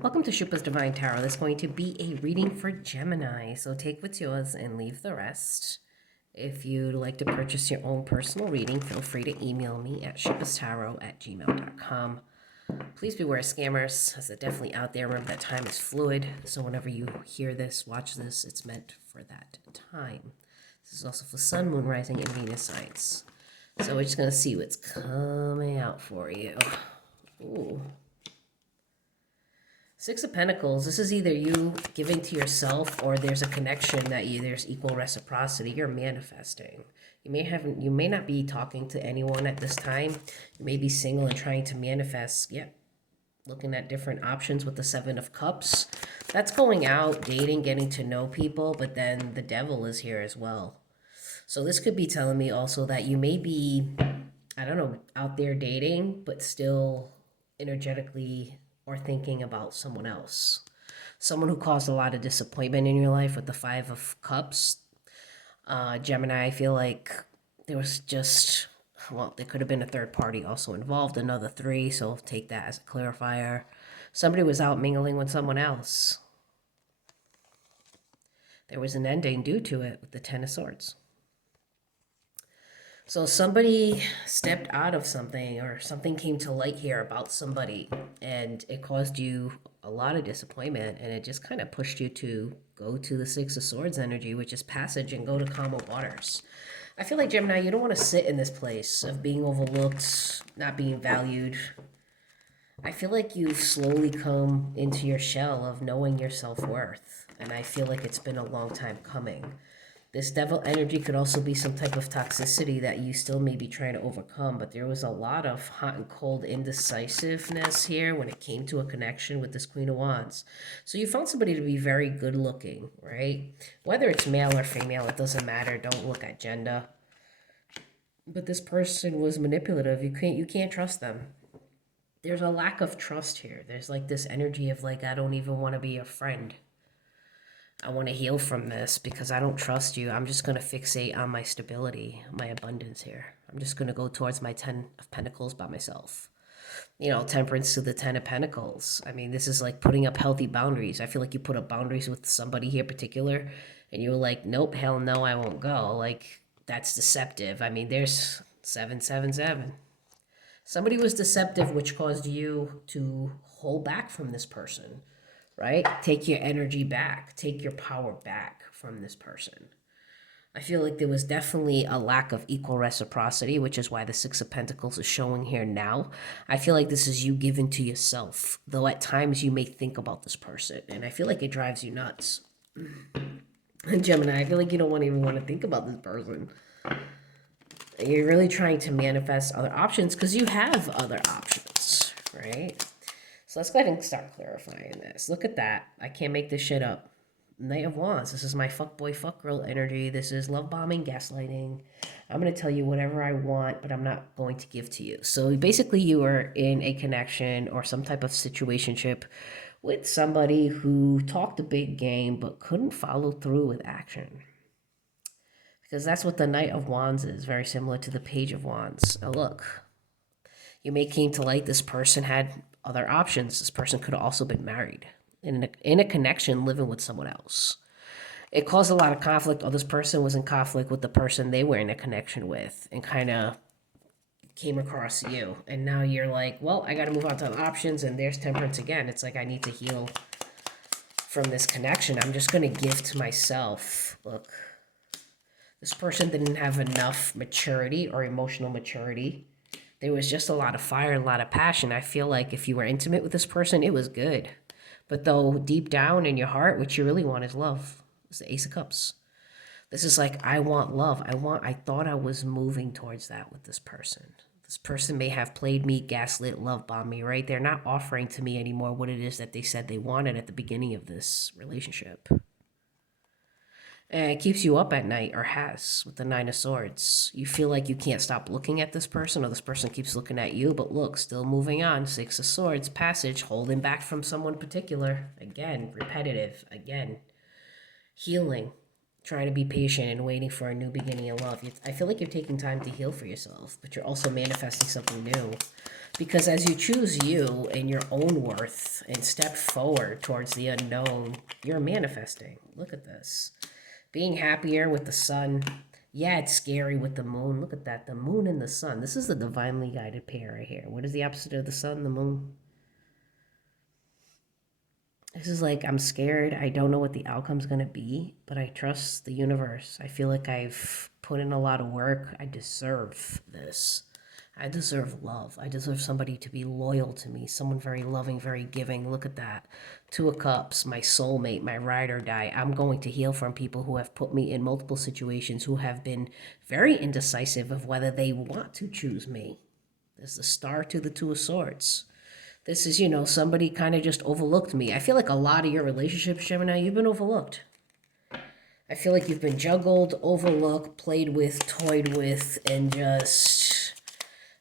Welcome to Xupa's Divine Tarot. This is going to be a reading for Gemini, so take what's yours and leave the rest. If you'd like to purchase your own personal reading, feel free to email me at xupastarot@gmail.com. Please beware of scammers, as they're definitely out there. Remember that time is fluid, so whenever you hear this, watch this, it's meant for that time. This is also for Sun, Moon, Rising, and Venus signs. So we're just going to see what's coming out for you. Ooh. Six of Pentacles, this is either you giving to yourself or there's a connection that there's equal reciprocity. You're manifesting. You may not be talking to anyone at this time. You may be single and trying to manifest. Yeah, looking at different options with the Seven of Cups. That's going out, dating, getting to know people, but then the devil is here as well. So this could be telling me also that you may be, I don't know, out there dating, but still energetically or thinking about someone else. Someone who caused a lot of disappointment in your life with the Five of Cups. Gemini, I feel like there was just, well, there could have been a third party also involved, another three, so take that as a clarifier. Somebody was out mingling with someone else. There was an ending due to it with the Ten of Swords. So somebody stepped out of something or something came to light here about somebody and it caused you a lot of disappointment and it just kind of pushed you to go to the Six of Swords energy, which is passage, and go to calmer waters. I feel like, Gemini, you don't want to sit in this place of being overlooked, not being valued. I feel like you've slowly come into your shell of knowing your self-worth, and I feel like it's been a long time coming. This devil energy could also be some type of toxicity that you still may be trying to overcome, but there was a lot of hot and cold indecisiveness here when it came to a connection with this Queen of Wands. So you found somebody to be very good looking, right? Whether it's male or female, it doesn't matter. Don't look at gender. But this person was manipulative. You can't trust them. There's a lack of trust here. There's like this energy of like, I don't even want to be a friend. I want to heal from this because I don't trust you. I'm just going to fixate on my stability, my abundance here. I'm just going to go towards my 10 of Pentacles by myself. You know, temperance to the 10 of Pentacles. I mean, this is like putting up healthy boundaries. I feel like you put up boundaries with somebody here particular and you were like, nope, hell no, I won't go. Like, that's deceptive. I mean, there's 777. Somebody was deceptive, which caused you to hold back from this person. Right? Take your energy back. Take your power back from this person. I feel like there was definitely a lack of equal reciprocity, which is why the Six of Pentacles is showing here now. I feel like this is you given to yourself, though at times you may think about this person, and I feel like it drives you nuts. Gemini, I feel like you don't even want to think about this person. You're really trying to manifest other options because you have other options, right? So let's go ahead and start clarifying this. Look at that. I can't make this shit up. Knight of Wands. This is my fuckboy, fuck girl energy. This is love bombing, gaslighting. I'm going to tell you whatever I want, but I'm not going to give to you. So basically you are in a connection or some type of situationship with somebody who talked a big game but couldn't follow through with action. Because that's what the Knight of Wands is. Very similar to the Page of Wands. Now look. You may came to light this person had other options. This person could have also been married in a connection, living with someone else. It caused a lot of conflict, or this person was in conflict with the person they were in a connection with and kind of came across you. And now you're like, well, I got to move on to other options, and there's temperance again. It's like I need to heal from this connection. I'm just going to give to myself. Look, this person didn't have enough maturity or emotional maturity. There was just a lot of fire, a lot of passion. I feel like if you were intimate with this person, it was good. But though deep down in your heart, what you really want is love. It's the Ace of Cups. This is like, I want love. I thought I was moving towards that with this person. This person may have played me, gaslit, love bombed me, right? They're not offering to me anymore what it is that they said they wanted at the beginning of this relationship. And it keeps you up at night, or has, with the Nine of Swords. You feel like you can't stop looking at this person, or this person keeps looking at you, but look, still moving on. Six of Swords, passage, holding back from someone particular. Again, repetitive. Again, healing. Trying to be patient and waiting for a new beginning in love. I feel like you're taking time to heal for yourself, but you're also manifesting something new. Because as you choose you and your own worth and step forward towards the unknown, you're manifesting. Look at this. Being happier with the sun. Yeah, it's scary with the moon. Look at that. The moon and the sun. This is the divinely guided pair right here. What is the opposite of the sun? The moon. This is like, I'm scared. I don't know what the outcome's going to be, but I trust the universe. I feel like I've put in a lot of work. I deserve this. I deserve love. I deserve somebody to be loyal to me. Someone very loving, very giving. Look at that. Two of Cups, my soulmate, my ride or die. I'm going to heal from people who have put me in multiple situations, who have been very indecisive of whether they want to choose me. There's the Star to the Two of Swords. This is, somebody kind of just overlooked me. I feel like a lot of your relationships, Gemini, you've been overlooked. I feel like you've been juggled, overlooked, played with, toyed with, and just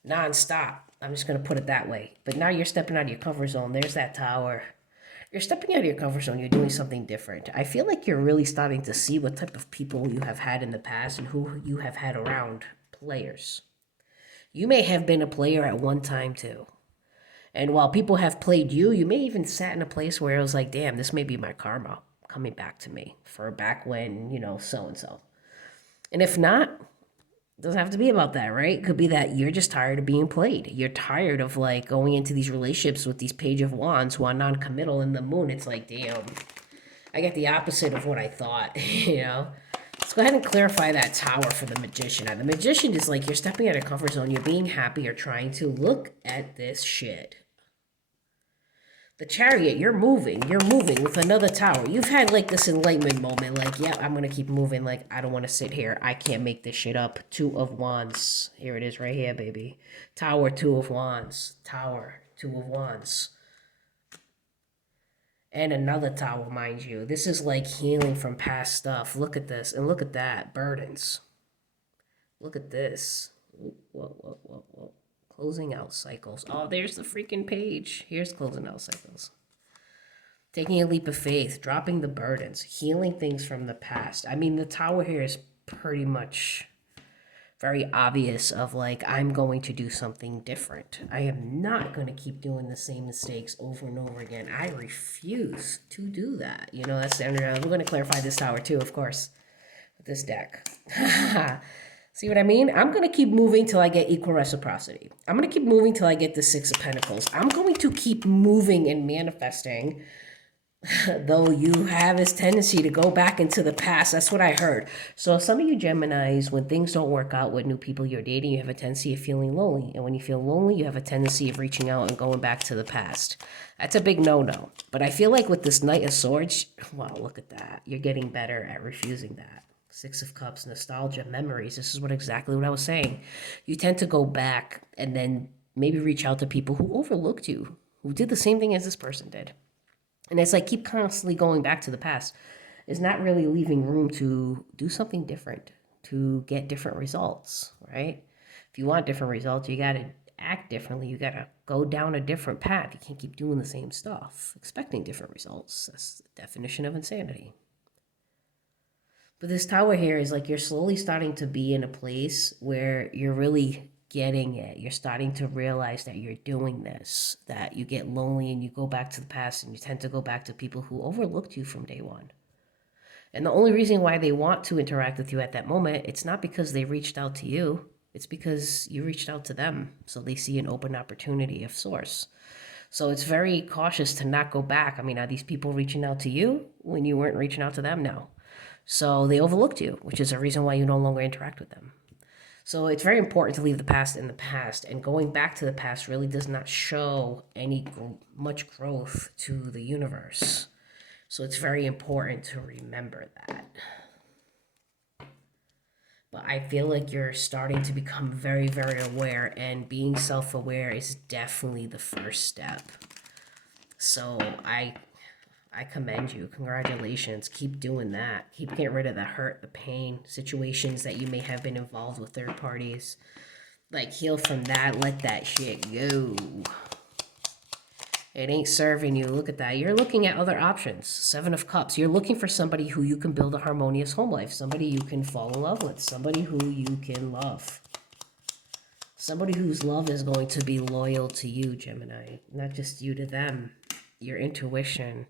nonstop. I'm just going to put it that way. But now you're stepping out of your comfort zone. There's that Tower. You're stepping out of your comfort zone. You're doing something different. I feel like you're really starting to see what type of people you have had in the past and who you have had around. Players. You may have been a player at one time too. And while people have played you, you may even sat in a place where it was like, damn, this may be my karma coming back to me for back when, so-and-so. And if not, it doesn't have to be about that, right? It could be that you're just tired of being played. You're tired of like going into these relationships with these Page of Wands who are non-committal in the moon. It's like, damn, I get the opposite of what I thought, Let's go ahead and clarify that Tower for the Magician. Now, the Magician is like you're stepping out of comfort zone. You're being happy. You're trying to look at this shit. The Chariot, you're moving with another Tower. You've had like this enlightenment moment, like, yeah, I'm going to keep moving. Like, I don't want to sit here. I can't make this shit up. Two of Wands. Here it is right here, baby. Tower, Two of Wands. Tower, Two of Wands. And another Tower, mind you. This is like healing from past stuff. Look at this. And look at that. Burdens. Look at this. Whoa. Closing out cycles. Oh, there's the freaking page. Here's closing out cycles. Taking a leap of faith. Dropping the burdens. Healing things from the past. I mean, the Tower here is pretty much very obvious of like, I'm going to do something different. I am not going to keep doing the same mistakes over and over again. I refuse to do that. That's the energy. We're going to clarify this Tower too, of course, with this deck. See what I mean? I'm going to keep moving till I get equal reciprocity. I'm going to keep moving till I get the Six of Pentacles. I'm going to keep moving and manifesting, though you have this tendency to go back into the past. That's what I heard. So some of you Geminis, when things don't work out with new people you're dating, you have a tendency of feeling lonely. And when you feel lonely, you have a tendency of reaching out and going back to the past. That's a big no-no. But I feel like with this Knight of Swords, wow, look at that. You're getting better at refusing that. Six of Cups, nostalgia, memories. This is exactly what I was saying. You tend to go back and then maybe reach out to people who overlooked you, who did the same thing as this person did. And it's like keep constantly going back to the past. It's not really leaving room to do something different, to get different results, right? If you want different results, you got to act differently. You got to go down a different path. You can't keep doing the same stuff, expecting different results. That's the definition of insanity. But this Tower here is like you're slowly starting to be in a place where you're really getting it. You're starting to realize that you're doing this, that you get lonely and you go back to the past and you tend to go back to people who overlooked you from day one. And the only reason why they want to interact with you at that moment, it's not because they reached out to you. It's because you reached out to them. So they see an open opportunity of source. So it's very cautious to not go back. I mean, are these people reaching out to you when you weren't reaching out to them? No. So they overlooked you, which is a reason why you no longer interact with them. So it's very important to leave the past in the past, and going back to the past really does not show much growth to the universe. So it's very important to remember that. But I feel like you're starting to become very, very aware, and being self-aware is definitely the first step. So I commend you. Congratulations. Keep doing that. Keep getting rid of the hurt, the pain, situations that you may have been involved with third parties. Like, heal from that. Let that shit go. It ain't serving you. Look at that. You're looking at other options. Seven of Cups. You're looking for somebody who you can build a harmonious home life. Somebody you can fall in love with. Somebody who you can love. Somebody whose love is going to be loyal to you, Gemini, not just you to them, your intuition.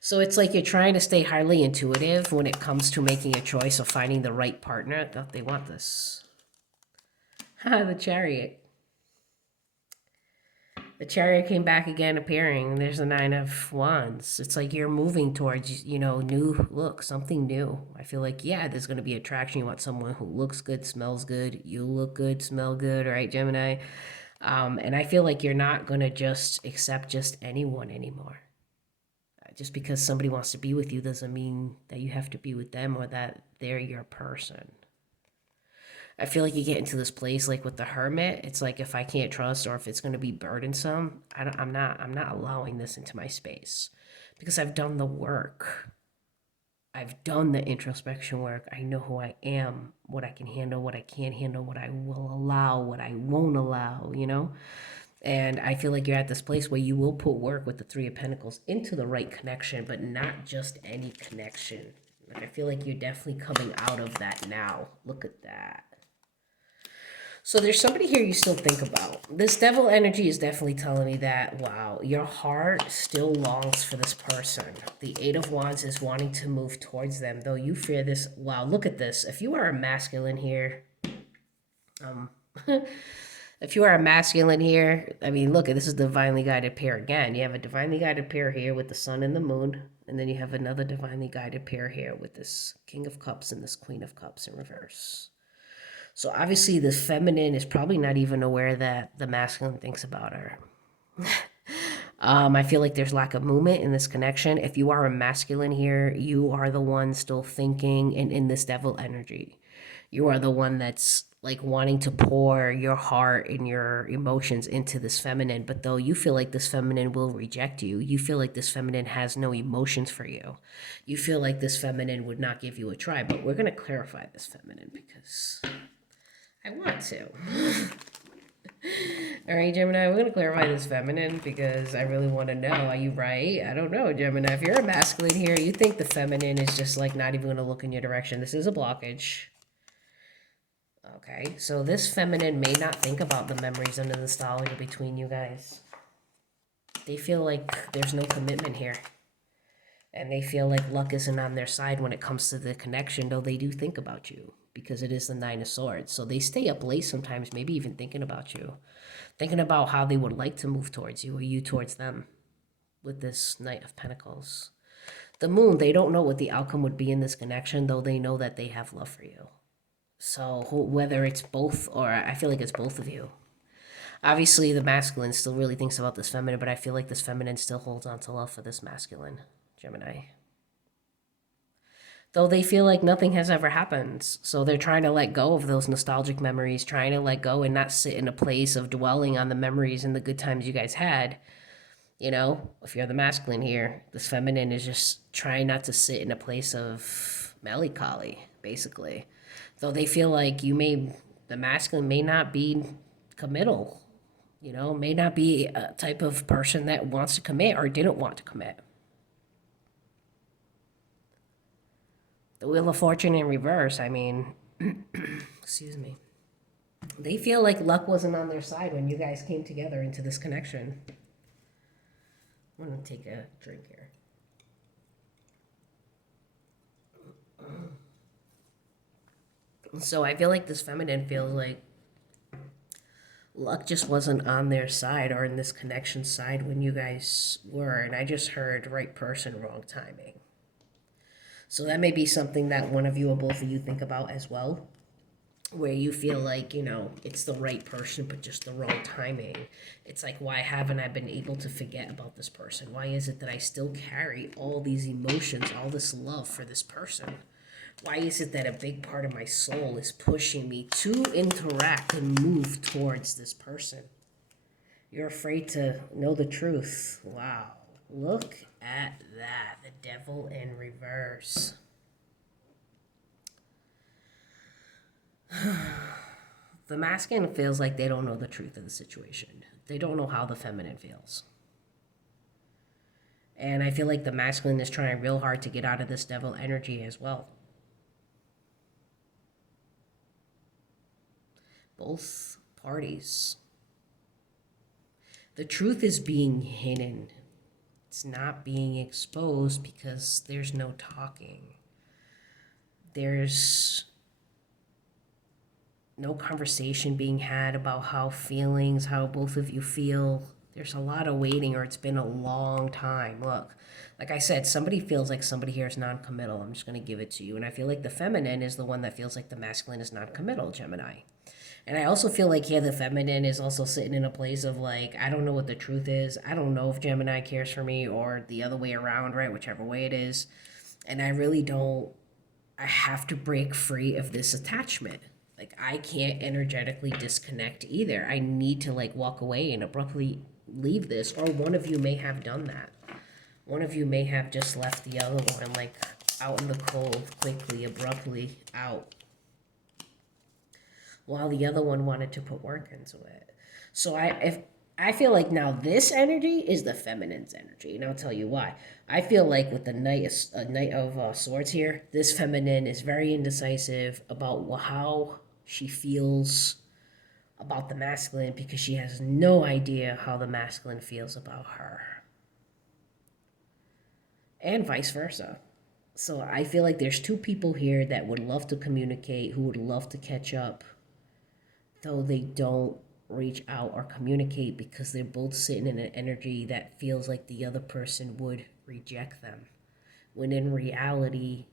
So it's like you're trying to stay highly intuitive when it comes to making a choice of finding the right partner. They want this. The Chariot. The Chariot came back again appearing. There's the Nine of Wands. It's like you're moving towards, new look, something new. I feel like, yeah, there's going to be attraction. You want someone who looks good, smells good. You look good, smell good, right, Gemini? And I feel like you're not going to just accept just anyone anymore. Just because somebody wants to be with you doesn't mean that you have to be with them or that they're your person. I feel like you get into this place like with the Hermit. It's like if I can't trust or if it's going to be burdensome, I'm not allowing this into my space because I've done the work. I've done the introspection work. I know who I am, what I can handle, what I can't handle, what I will allow, what I won't allow, And I feel like you're at this place where you will put work with the Three of Pentacles into the right connection, but not just any connection. Like I feel like you're definitely coming out of that now. Look at that. So there's somebody here you still think about. This devil energy is definitely telling me that, wow, your heart still longs for this person. The Eight of Wands is wanting to move towards them, though you fear this. Wow, look at this. If you are a masculine here, if you are a masculine here, I mean, look, this is the divinely guided pair again. You have a divinely guided pair here with the sun and the moon, and then you have another divinely guided pair here with this King of Cups and this Queen of Cups in reverse. So obviously the feminine is probably not even aware that the masculine thinks about her. I feel like there's lack of movement in this connection. If you are a masculine here, you are the one still thinking and in this devil energy. You are the one that's like wanting to pour your heart and your emotions into this feminine, but though you feel like this feminine will reject you, you feel like this feminine has no emotions for you. You feel like this feminine would not give you a try, but we're going to clarify this feminine because I want to. All right, Gemini, we're going to clarify this feminine because I really want to know. Are you right? I don't know, Gemini. If you're a masculine here, you think the feminine is just like not even going to look in your direction. This is a blockage. Okay, so this feminine may not think about the memories and the nostalgia between you guys. They feel like there's no commitment here. And they feel like luck isn't on their side when it comes to the connection, though they do think about you because it is the Nine of Swords. So they stay up late sometimes, maybe even thinking about you, thinking about how they would like to move towards you or you towards them with this Knight of Pentacles. The Moon, they don't know what the outcome would be in this connection, though they know that they have love for you. So whether it's both, or I feel like it's both of you. Obviously, the masculine still really thinks about this feminine, but I feel like this feminine still holds on to love for this masculine, Gemini. Though they feel like nothing has ever happened. So they're trying to let go of those nostalgic memories, trying to let go and not sit in a place of dwelling on the memories and the good times you guys had. If you're the masculine here, this feminine is just trying not to sit in a place of melancholy, basically. Though they feel like the masculine may not be committal, may not be a type of person that wants to commit or didn't want to commit. The Wheel of Fortune in reverse, I mean, excuse me. They feel like luck wasn't on their side when you guys came together into this connection. I'm going to take a drink here. So I feel like this feminine feels like luck just wasn't on their side or in this connection side when you guys were. And I just heard right person, wrong timing. So that may be something that one of you or both of you think about as well, where you feel like, it's the right person, but just the wrong timing. It's like, why haven't I been able to forget about this person? Why is it that I still carry all these emotions, all this love for this person? Why is it that a big part of my soul is pushing me to interact and move towards this person? You're afraid to know the truth. Wow. Look at that. The Devil in reverse. The masculine feels like they don't know the truth of the situation. They don't know how the feminine feels. And I feel like the masculine is trying real hard to get out of this devil energy as well. Both parties. The truth is being hidden. It's not being exposed because there's no talking. There's no conversation being had about how both of you feel. There's a lot of waiting, or it's been a long time. Look, like I said, somebody feels like somebody here is non-committal. I'm just going to give it to you. And I feel like the feminine is the one that feels like the masculine is non-committal, Gemini. And I also feel like here the feminine is also sitting in a place of like, I don't know what the truth is. I don't know if Gemini cares for me or the other way around, right? Whichever way it is. And I really don't, I have to break free of this attachment. Like, I can't energetically disconnect either. I need to like walk away and abruptly leave this. Or one of you may have done that. One of you may have just left the other one like out in the cold, quickly, abruptly out, while the other one wanted to put work into it. So I feel like now this energy is the feminine's energy, and I'll tell you why. I feel like with the Knight of Swords here, this feminine is very indecisive about how she feels about the masculine because she has no idea how the masculine feels about her, and vice versa. So I feel like there's two people here that would love to communicate, who would love to catch up, though they don't reach out or communicate because they're both sitting in an energy that feels like the other person would reject them. When in reality,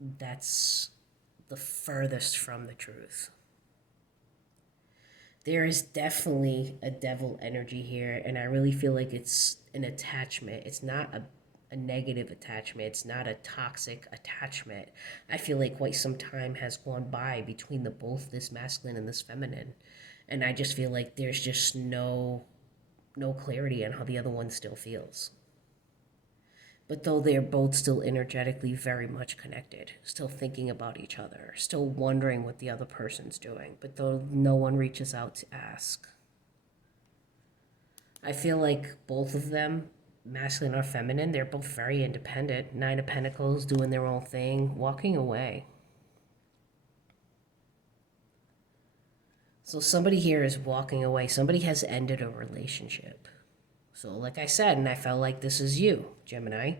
that's the furthest from the truth. There is definitely a devil energy here, and I really feel like it's an attachment. It's not a negative attachment. It's not a toxic attachment. I feel like quite some time has gone by between the both this masculine and this feminine. And I just feel like there's just no clarity on how the other one still feels. But though they're both still energetically very much connected, still thinking about each other, still wondering what the other person's doing, but though no one reaches out to ask. I feel like both of them, masculine or feminine, they're both very independent. Nine of Pentacles, doing their own thing, walking away. So somebody here is walking away. Somebody has ended a relationship. So like I said, and I felt like this is you, Gemini,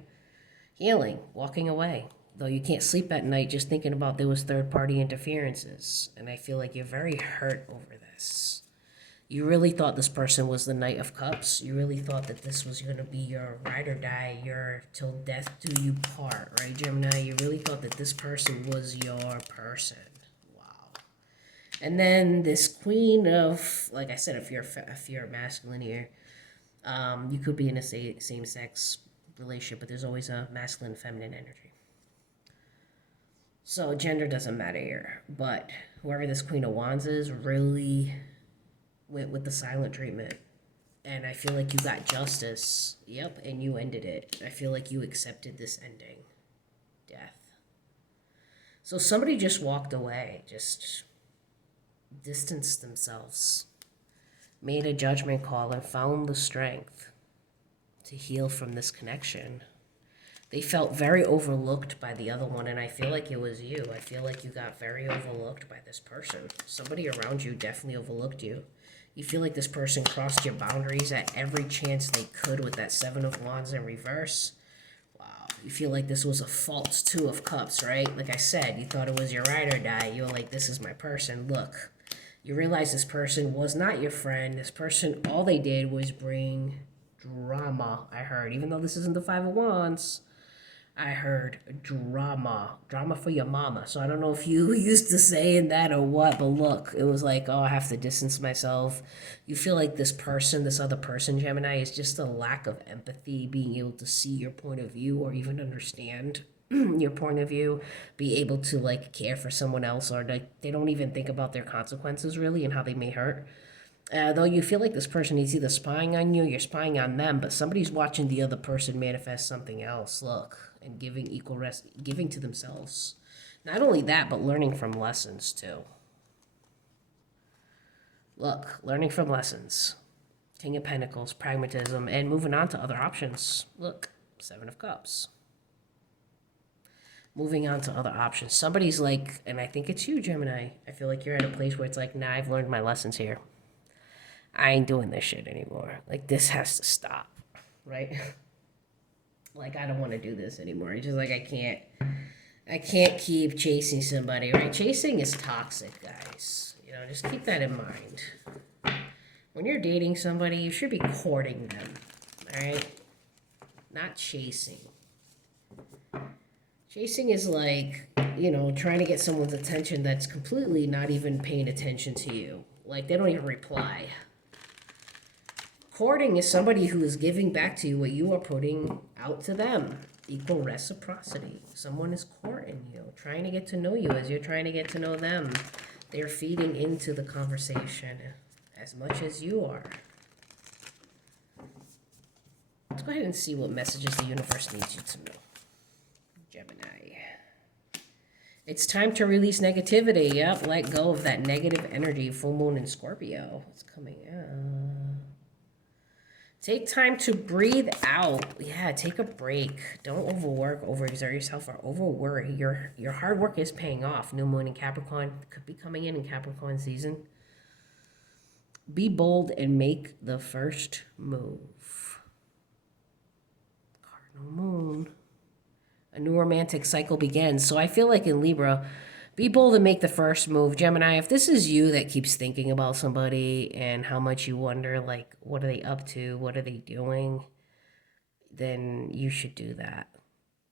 healing, walking away. Though you can't sleep at night just thinking about there was third-party interferences. And I feel like you're very hurt over this. You really thought this person was the Knight of Cups. You really thought that this was going to be your ride or die, your till death do you part, right, Gemini? You really thought that this person was your person. And then this Queen of, like I said, if you're masculine here, you could be in a same-sex relationship, but there's always a masculine, feminine energy. So gender doesn't matter here. But whoever this Queen of Wands is really went with the silent treatment. And I feel like you got justice. Yep, and you ended it. I feel like you accepted this ending. Death. So somebody just walked away, just distanced themselves, made a judgment call, and found the strength to heal from this connection. They felt very overlooked by the other one, and I feel like it was you. I feel like you got very overlooked by this person. Somebody around you definitely overlooked you. You feel like this person crossed your boundaries at every chance they could with that Seven of Wands in reverse. Wow. You feel like this was a false Two of Cups, right? Like I said, you thought it was your ride or die. You were like, this is my person. Look. You realize this person was not your friend. This person, all they did was bring drama, I heard. Even though this isn't the Five of Wands, I heard drama. Drama for your mama. So I don't know if you used to saying that or what, but look, it was like, oh, I have to distance myself. You feel like this person, this other person, Gemini, is just a lack of empathy, being able to see your point of view or even understand your point of view, be able to like care for someone else, or like they don't even think about their consequences really and how they may hurt. Though you feel like this person is either spying on you, you're spying on them, but somebody's watching the other person manifest something else. Look, and giving equal rest, giving to themselves. Not only that, but learning from lessons too. Look, learning from lessons. King of Pentacles, pragmatism, and moving on to other options. Look, Seven of Cups. Moving on to other options. Somebody's like, and I think it's you, Gemini. I feel like you're at a place where it's like, nah, I've learned my lessons here. I ain't doing this shit anymore. Like, this has to stop, right? Like, I don't want to do this anymore. It's just like, I can't keep chasing somebody, right? Chasing is toxic, guys. You know, just keep that in mind. When you're dating somebody, you should be courting them, all right? Not chasing. Chasing is like, you know, trying to get someone's attention that's completely not even paying attention to you. Like, they don't even reply. Courting is somebody who is giving back to you what you are putting out to them. Equal reciprocity. Someone is courting you, trying to get to know you as you're trying to get to know them. They're feeding into the conversation as much as you are. Let's go ahead and see what messages the universe needs you to know. Gemini. It's time to release negativity. Yep, let go of that negative energy. Full moon in Scorpio. It's coming out. Take time to breathe out. Yeah, take a break. Don't overwork, overexert yourself, or overworry. Your hard work is paying off. New moon in Capricorn could be coming in Capricorn season. Be bold and make the first move. Cardinal moon. A new romantic cycle begins. So I feel like in Libra, be bold and make the first move. Gemini, if this is you that keeps thinking about somebody and how much you wonder, like, what are they up to? What are they doing? Then you should do that.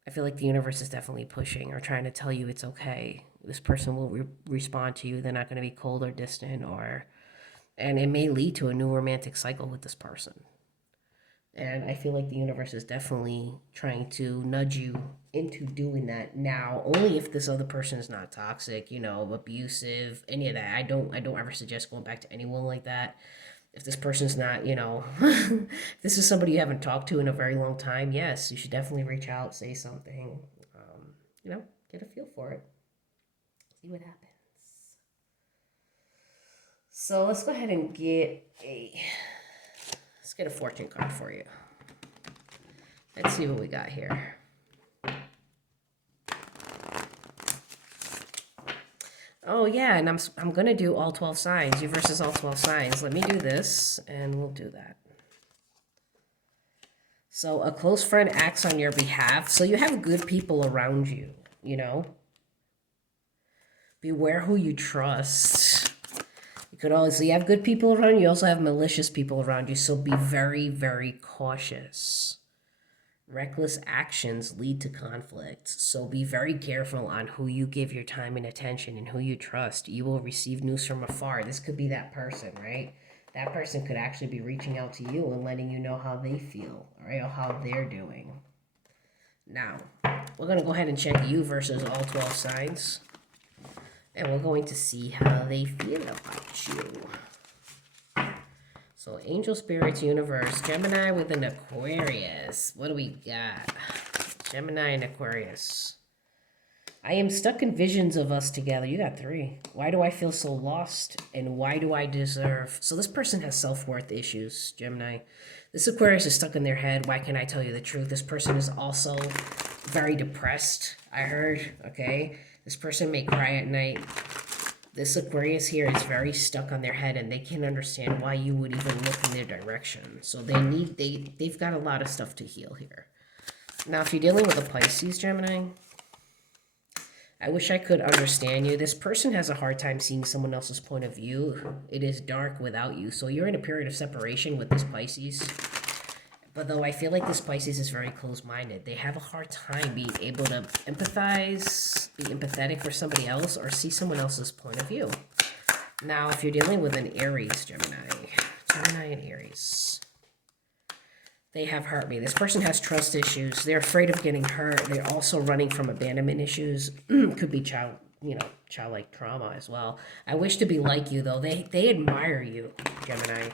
I feel like the universe is definitely pushing or trying to tell you it's okay. This person will respond to you. They're not going to be cold or distant, and it may lead to a new romantic cycle with this person. And I feel like the universe is definitely trying to nudge you into doing that now, only if this other person is not toxic, you know, abusive, any of that. I don't ever suggest going back to anyone like that. If this person's not, you know, if this is somebody you haven't talked to in a very long time, yes, you should definitely reach out, say something, you know, get a feel for it. See what happens. So let's go ahead and let's get a fortune card for you. Let's see what we got here. Oh yeah, and I'm gonna do all 12 signs. You versus all 12 signs. Let me do this, and we'll do that. So a close friend acts on your behalf. So you have good people around you, you know. Beware who you trust. So you have good people around you. You also have malicious people around you. So be very, very cautious. Reckless actions lead to conflict. So be very careful on who you give your time and attention and who you trust. You will receive news from afar. This could be that person, right? That person could actually be reaching out to you and letting you know how they feel, all right, or how they're doing. Now, we're going to go ahead and check you versus all 12 signs. And we're going to see how they feel about you. So, angel spirits, universe, Gemini with an Aquarius. What do we got? Gemini and Aquarius. I am stuck in visions of us together. You got 3. Why do I feel so lost? And why do I deserve? So this person has self-worth issues, Gemini. This Aquarius is stuck in their head. Why can't I tell you the truth? This person is also very depressed, I heard, okay? This person may cry at night. This Aquarius here is very stuck on their head, and they can't understand why you would even look in their direction. So they've got a lot of stuff to heal here. Now, if you're dealing with a Pisces, Gemini, I wish I could understand you. This person has a hard time seeing someone else's point of view. It is dark without you. So you're in a period of separation with this Pisces. But though I feel like this Pisces is very close-minded, they have a hard time being able to empathize, be empathetic for somebody else, or see someone else's point of view. Now, if you're dealing with an Aries, Gemini and Aries, they have hurt me. This person has trust issues. They're afraid of getting hurt. They're also running from abandonment issues. Could be childlike trauma as well. I wish to be like you, though. They admire you, Gemini.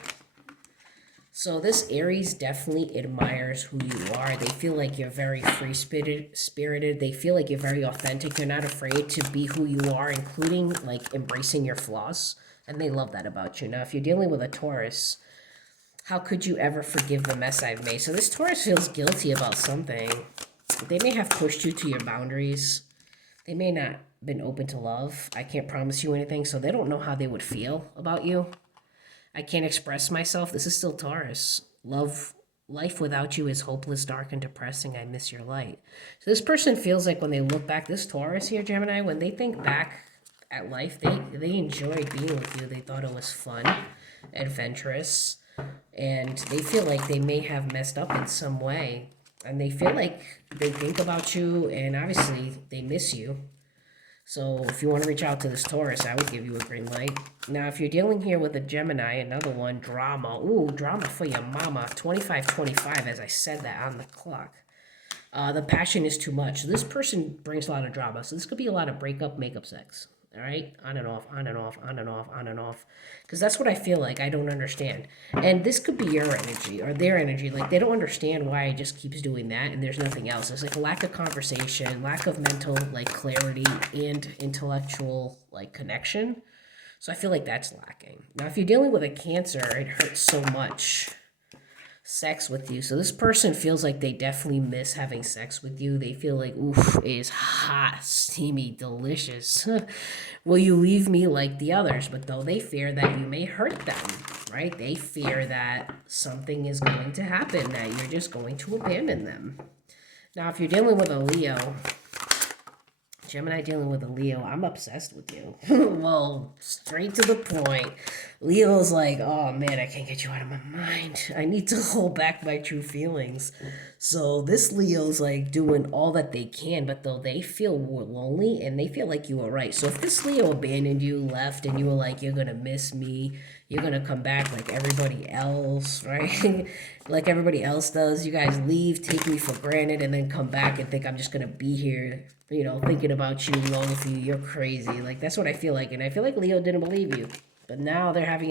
So this Aries definitely admires who you are. They feel like you're very free-spirited. They feel like you're very authentic. You're not afraid to be who you are, including like embracing your flaws. And they love that about you. Now, if you're dealing with a Taurus, how could you ever forgive the mess I've made? So this Taurus feels guilty about something. They may have pushed you to your boundaries. They may not have been open to love. I can't promise you anything, so they don't know how they would feel about you. I can't express myself. This is still Taurus. Life without you is hopeless, dark, and depressing. I miss your light. So this person feels like when they look back, this Taurus here, Gemini, when they think back at life, they enjoyed being with you. They thought it was fun, adventurous, and they feel like they may have messed up in some way. And they feel like they think about you, and obviously they miss you. So if you want to reach out to this Taurus, I would give you a green light. Now, if you're dealing here with a Gemini, another one, drama. Ooh, drama for your mama. 25-25, as I said that on the clock. The passion is too much. This person brings a lot of drama. So this could be a lot of breakup, makeup, sex. All right? On and off, on and off, on and off, on and off. Because that's what I feel like. I don't understand. And this could be your energy or their energy. Like, they don't understand why it just keeps doing that and there's nothing else. It's like a lack of conversation, lack of mental, like, clarity and intellectual, like, connection. So I feel like that's lacking. Now, if you're dealing with a Cancer, it hurts so much. Sex with you. So this person feels like they definitely miss having sex with you. They feel like, oof, it is hot, steamy, delicious. Will you leave me like the others? But though they fear that you may hurt them, right? They fear that something is going to happen, that you're just going to abandon them. Now, if you're dealing with a Leo, Gemini dealing with a Leo, I'm obsessed with you. Well, straight to the point. Leo's like, oh man, I can't get you out of my mind. I need to hold back my true feelings. So this Leo's like doing all that they can, but though they feel lonely and they feel like you were right. So if this Leo abandoned you, left, and you were like, you're gonna miss me, you're gonna come back like everybody else, right? Like everybody else does. You guys leave, take me for granted, and then come back and think I'm just gonna be here, you know, thinking about you, long for you. You're crazy. Like, that's what I feel like. And I feel like Leo didn't believe you. But now they're having